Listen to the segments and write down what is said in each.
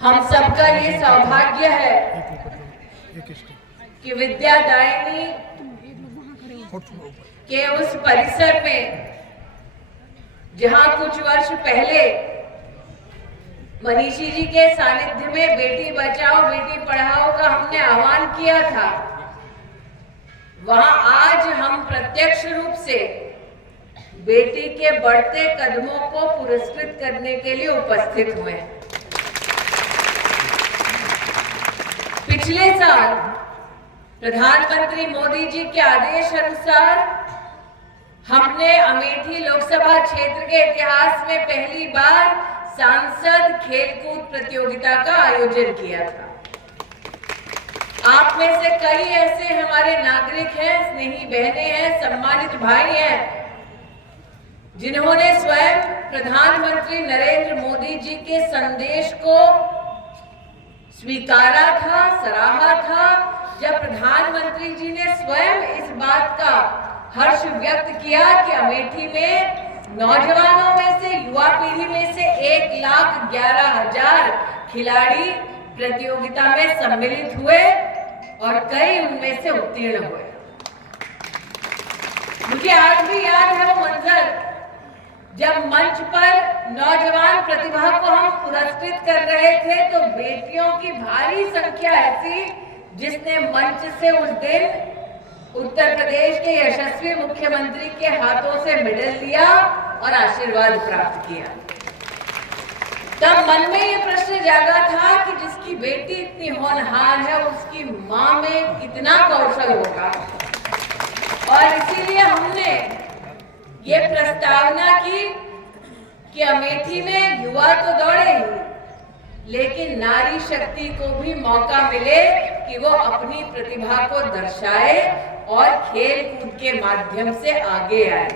हम सबका ये सौभाग्य है कि विद्यादायिनी के उस परिसर में जहां कुछ वर्ष पहले मनीषी जी के सानिध्य में बेटी बचाओ बेटी पढ़ाओ का हमने आह्वान किया था, वहां आज हम प्रत्यक्ष रूप से बेटी के बढ़ते कदमों को पुरस्कृत करने के लिए उपस्थित हुए। पिछले साल प्रधानमंत्री मोदी जी के आदेश अनुसार हमने अमेठी लोकसभा क्षेत्र के इतिहास में पहली बार सांसद खेलकूद प्रतियोगिता का आयोजन किया था। आप में से कई ऐसे हमारे नागरिक हैं, स्नेही बहनें हैं, सम्मानित भाई हैं, जिन्होंने स्वयं प्रधानमंत्री नरेंद्र मोदी जी के संदेश को स्वीकारा था, सराहा था, जब प्रधानमंत्री जी ने स्वयं इस बात का हर्ष व्यक्त किया कि अमेठी में नौजवानों में से, युवा पीढ़ी में से 1,11,000 खिलाड़ी प्रतियोगिता में सम्मिलित हुए और कई उनमें से उत्तीर्ण हुए। मुझे आज भी याद है वो मंजर जब मंच पर नौजवान प्रतिभा को हम पुरस्कृत कर रहे थे, तो बेटियों की भारी संख्या ऐसी जिसने मंच से उस दिन उत्तर प्रदेश के यशस्वी मुख्यमंत्री के हाथों से मेडल लिया और आशीर्वाद प्राप्त किया। तब मन में ये प्रश्न जागा था कि जिसकी बेटी इतनी होनहार है उसकी मां में कितना कौशल होगा, और इसीलिए हमने ये प्रस्तावना की कि अमेठी में युवा तो दौड़े ही, लेकिन नारी शक्ति को भी मौका मिले कि वो अपनी प्रतिभा को दर्शाए और खेल कूद के माध्यम से आगे आए।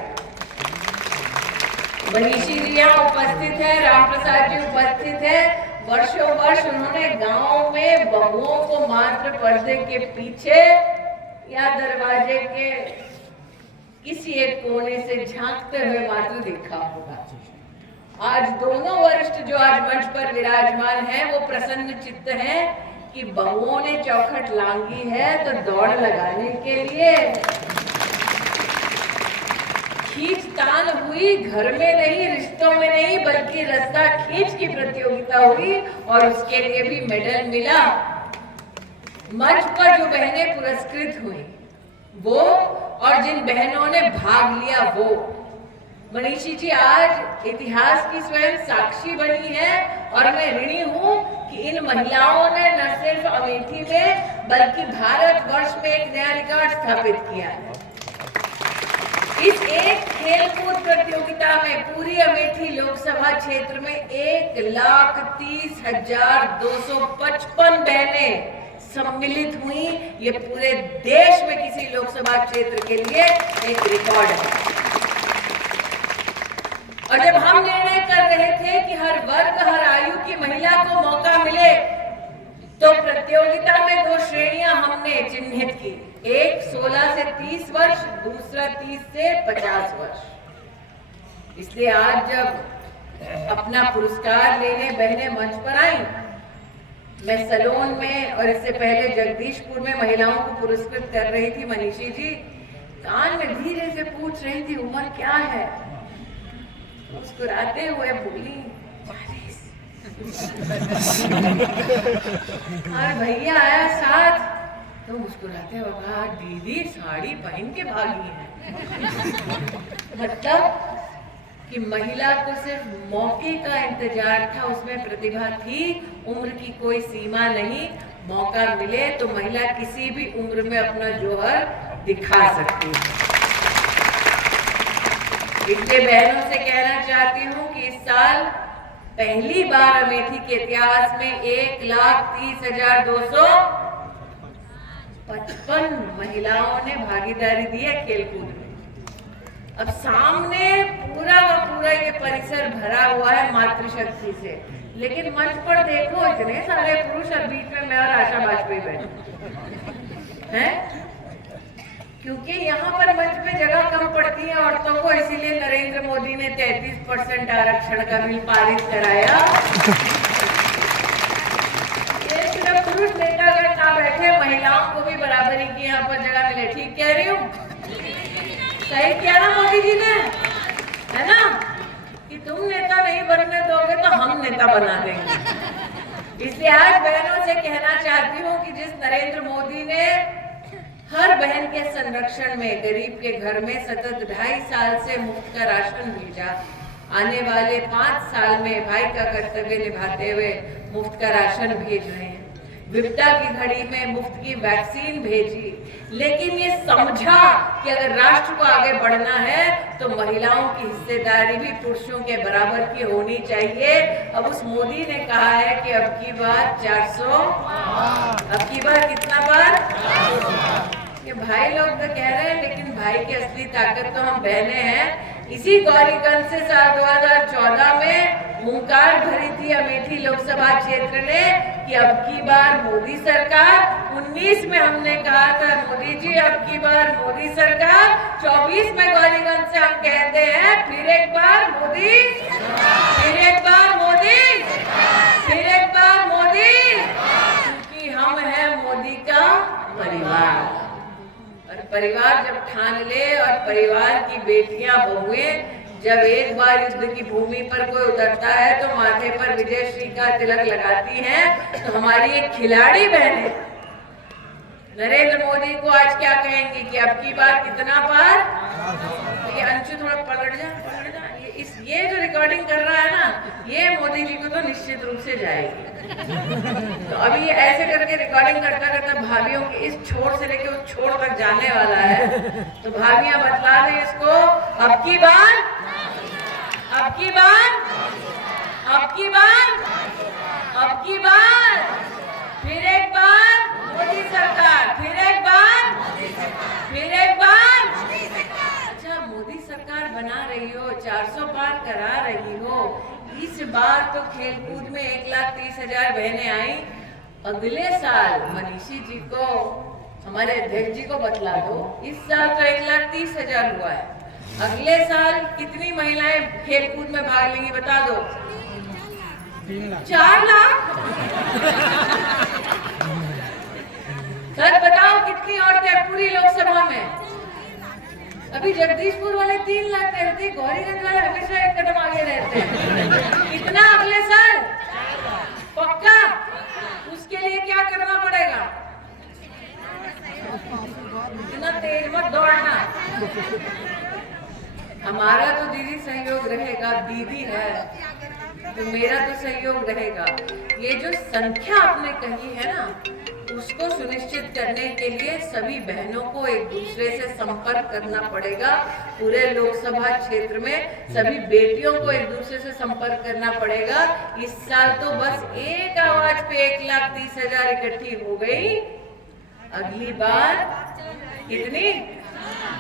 मनीषी जी यहाँ उपस्थित है, राम प्रसाद जी उपस्थित है। वर्षों वर्ष उन्होंने गांव में बहुओं को मात्र पर्दे के पीछे या दरवाजे के किसी एक कोने से झांकते हुए मात्र देखा होगा। आज दोनों वरिष्ठ जो आज मंच पर विराजमान हैं, वो प्रसन्न चित्त हैं कि बहुओं ने चौखट लांगी है तो दौड़ लगाने के लिए खींचतान हुई, घर में नहीं, रिश्तों में नहीं, बल्कि रस्सा खींच की प्रतियोगिता हुई और उसके लिए भी मेडल मिला। मंच पर जो बहनें पुरस्कृत हुई वो, और जिन बहनों ने भाग लिया वो, मनीषी जी आज इतिहास की स्वयं साक्षी बनी है। और मैं ऋणी हूं कि इन महिलाओं ने न सिर्फ अमेठी में बल्कि भारतवर्ष में एक नया रिकॉर्ड स्थापित किया है। इस एक खेलकूद प्रतियोगिता में पूरी अमेठी लोकसभा क्षेत्र में 1,30,255 बहनें सम्मिलित हुई। ये पूरे देश में किसी लोकसभा क्षेत्र के लिए एक रिकॉर्ड है। और जब हम निर्णय कर रहे थे कि हर वर्ग, हर आयु की महिला को मौका मिले, तो प्रतियोगिता में 2 श्रेणियां हमने चिन्हित की। एक 16 से 30 वर्ष, दूसरा 30 से 50 वर्ष। इसलिए आज जब अपना पुरस्कार लेने बहनें मंच पर आई, मैं सलोन में और इससे पहले जगदीशपुर में महिलाओं को पुरस्कृत कर रही थी। मनीषी जी कान में धीरे से पूछ रही थी, उम्र क्या है? मुस्कुराते हुए बोली 40। और भैया आया साथ तो मुस्कुराते हुए कहा, दीदी साड़ी पहन के भागी है। मतलब कि महिला को सिर्फ मौके का इंतजार था, उसमें प्रतिभा थी, उम्र की कोई सीमा नहीं। मौका मिले तो महिला किसी भी उम्र में अपना जौहर दिखा सकती है। इसलिए बहनों से कहना चाहती हूँ कि इस साल पहली बार अमेठी के इतिहास में 1,30,255 महिलाओं ने भागीदारी दी है खेलकूद में। अब सामने पूरा व पूरा ये परिसर भरा हुआ है मातृशक्ति से, लेकिन मंच पर देखो इतने सारे पुरुष और बीच में मैं और आशा वाजपेयी बैठे हैं। क्योंकि यहाँ पर मंच पे जगह कम पड़ती है औरतों को, इसीलिए नरेंद्र मोदी ने 33% आरक्षण का बिल पारित कराया। ये सिर्फ पुरुष नेतागण ना बैठे, महिलाओं को भी बराबरी की यहाँ पर जगह मिले। ठीक कह रही हूँ? सही किया ना मोदी जी ने, है ना? कि तुम नेता नहीं बनने दोगे तो हम नेता बना देंगे। इसलिए आज बहनों से कहना चाहती हूँ कि जिस नरेंद्र मोदी ने हर बहन के संरक्षण में गरीब के घर में सतत 2.5 साल से मुफ्त का राशन भेजा, आने वाले 5 साल में भाई का कर्तव्य निभाते हुए मुफ्त का राशन भेज रहे हैं। विपदा की घड़ी में मुफ्त की वैक्सीन भेजी, लेकिन ये समझा कि अगर राष्ट्र को आगे बढ़ना है तो महिलाओं की हिस्सेदारी भी पुरुषों के बराबर की होनी चाहिए। अब उस मोदी ने कहा है कि अब की बार 400, अब की बार कितना बार? ये भाई लोग तो कह रहे हैं, लेकिन भाई की असली ताकत तो हम बहनें हैं। इसी गौरीगंज से साल 2014 में हुंकार भरी थी अमेठी लोकसभा क्षेत्र ने कि अब की बार मोदी सरकार। 19 में हमने कहा था मोदी जी अब की बार मोदी सरकार। 24 में गौरीगंज से हम कहते हैं फिर एक बार मोदी, फिर एक बार मोदी, फिर एक बार मोदी, क्योंकि हम हैं मोदी का परिवार। और परिवार जब ठान ले और परिवार की बेटियां बहुएं जब एक बार युद्ध की भूमि पर कोई उतरता है तो माथे पर विजयश्री का तिलक लगाती हैं, तो हमारी एक खिलाड़ी बहनें नरेंद्र मोदी को आज क्या कहेंगे कि अब की बार कितना बार? तो ये अंशु थोड़ा पलट जा। ये जो रिकॉर्डिंग कर रहा है ना, ये मोदी जी को तो निश्चित रूप से जाएगी। तो अभी ये ऐसे करके रिकॉर्डिंग करता करता भाभियों के इस छोर से लेके उस छोर तक जाने वाला है। तो भाभियां बतला दें इसको, अब की बार, अब की बार, अब की बार, अब की बार, फिर एक बार मोदी सरकार, फिर एक बार, फिर एक बार। अच्छा, मोदी सरकार बना रही हो, 400 पार करा रही हो। इस बार तो खेलकूद में 1,30,000 बहनें आई। अगले साल मनीषी जी को, हमारे अध्यक्ष जी को बतला दो, इस साल तो 1,30,000 हुआ है। अगले साल कितनी महिलाएं खेलकूद में भाग लेंगी बता दो? 4 लाख। सर बताओ कितनी औरतें पूरी लोकसभा में? अभी जगदीशपुर वाले 3 लाख कहते, गौरीगंज वाले हमेशा एक कदम आगे रहते हैं। कितना अगले साल? पक्का? उसके लिए क्या करना पड़ेगा? इतना तेज मत दौड़ना। हमारा तो दीदी सहयोग रहेगा, दीदी है तो मेरा तो सहयोग रहेगा। ये जो संख्या आपने कही है ना, उसको सुनिश्चित करने के लिए सभी बहनों को एक दूसरे से संपर्क करना पड़ेगा। पूरे लोकसभा क्षेत्र में सभी बेटियों को एक दूसरे से संपर्क करना पड़ेगा। इस साल तो बस एक आवाज पे 1,30,000 इकट्ठी हो गई। अगली बार कितनी?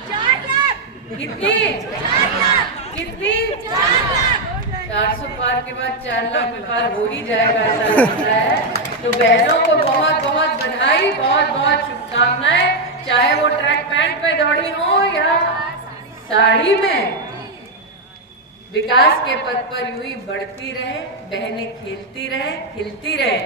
4 लाख। कितनी? 4 लाख। कितनी? 4 लाख। 400 पार के बाद 4 लाख पार हो ही जाएगा ऐसा लगता है। तो बहनों को बहुत बहुत बधाई, बहुत बहुत शुभकामनाएं। चाहे वो ट्रैक पैंट में दौड़ी हो या साड़ी में, विकास के पथ पर यूं ही बढ़ती रहे, बहनें खेलती रहे, खिलती रहे।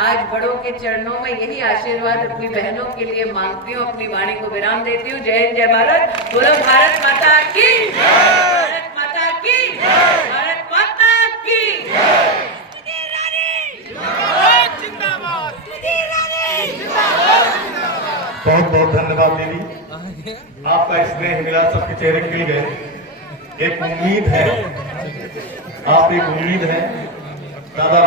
आज बड़ों के चरणों में यही आशीर्वाद अपनी बहनों के लिए मांगती हूँ, अपनी वाणी को विराम देती हूँ। जय हिंद, जय भारत। बोलो भारत माता की, भारत माता की, भारत माता की। बहुत बहुत धन्यवाद दीदी, आपका स्नेह मिला, सबके चेहरे खिल गए। एक उम्मीद है, आप एक उम्मीद है दादा।